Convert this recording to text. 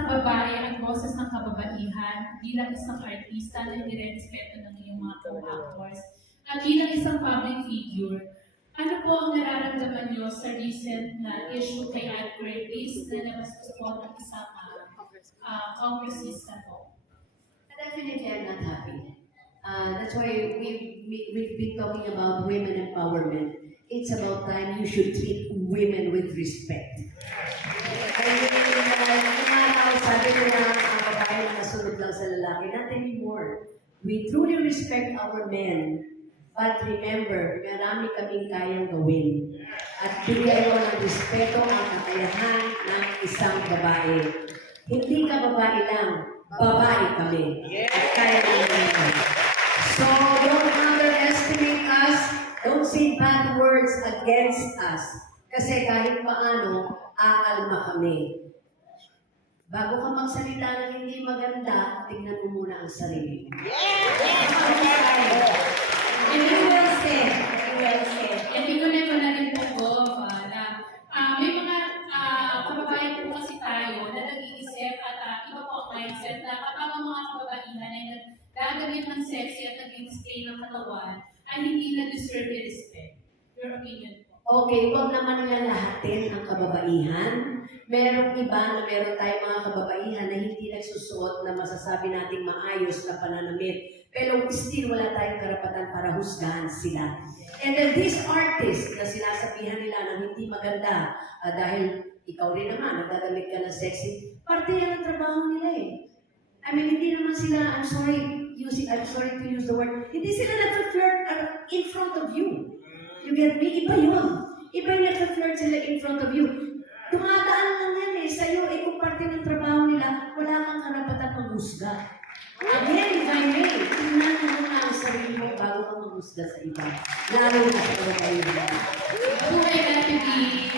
isang babae ang boses ng kababaihan, bilang isang artista na nire-respeto ng iyong mga co-actors, at bilang isang public figure, ano po ang nararamdaman niyo sa recent na issue kay Ad Curtis na labas po ng isang congressista po? Definitely, I'm not happy. That's why we've been talking about women empowerment. It's about time you should treat women with respect. Sabi ko na ang babae na nasunod lang sa lalaki, not anymore. We truly respect our men. But remember, marami kaming kayang gawin. At bigyan mo ng respeto ang kakayahan ng isang babae. Hindi ka babae lang, babae kami. At kaya namin. So, don't underestimate us. Don't say bad words against us. Kasi kahit paano, aalma kami. Bago ka magsalita ng hindi maganda, tingnan mo muna ang sarili. Hindi well said. Well said. Hindi ko na rin po na may mga kababayan po kasi tayo na nag-iisip at iba po ang mindset na kapag ang mga kababaihan ay nagagamit ng sexy at nag-display ng katawan, ay hindi na-deserve yung respect. Your opinion po? Okay, huwag naman nila lahatin ang kababaihan. Merong iba na meron tayong mga kababaihan na hindi nagsusuot na masasabi nating maayos na pananamit. Pero still wala tayong karapatan para husgahan sila. And then these artists na sinasabihan nila na hindi maganda dahil ikaw rin naman, nagdadamit ka ng sexy, parte yan ang trabaho nila eh. I mean, hindi naman sila, I'm sorry to use the word, hindi sila nag-flirt in front of you. You get me? Iba yun. Iba yung nag-flirt sila in front of you. Dumadaan lang yan eh. Sa'yo, kung parte ng trabaho nila, wala kang karapatan maghusga. Again, if I may, tingnan mo muna ang sarili mo bago ka maghusga sa iba. Lalo na sa kababaihan. Who I got to be